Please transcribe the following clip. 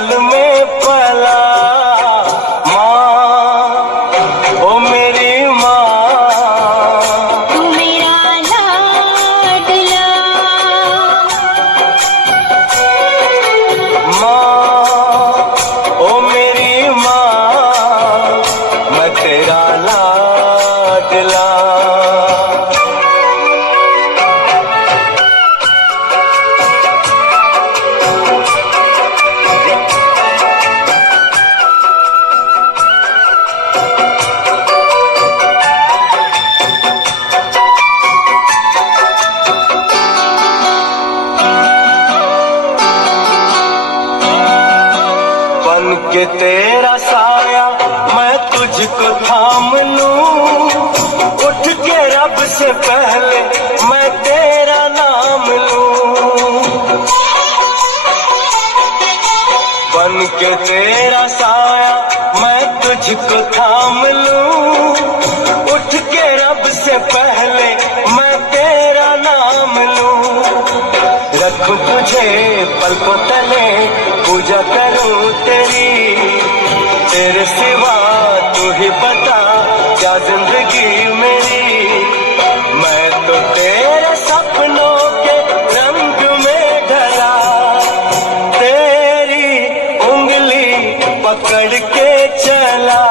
जंगल में पला। माँ ओ मेरी माँ, तू मेरा लाडला। माँ ओ मेरी माँ, मैं तेरा लाडला। बन के तेरा साया मैं तुझको थाम लूं, उठ के रब से पहले मैं तेरा नाम लूं। बन के तेरा साया मैं तुझको थाम लूं, उठ के रब से पहले मैं तेरा नाम लूं। रखूं तुझे पलकों तले, पूजा करूं तेरी, तेरे सिवा तू ही बता क्या जिंदगी मेरी। मैं तो तेरे सपनों के रंग में ढला, तेरी उंगली पकड़ के चला।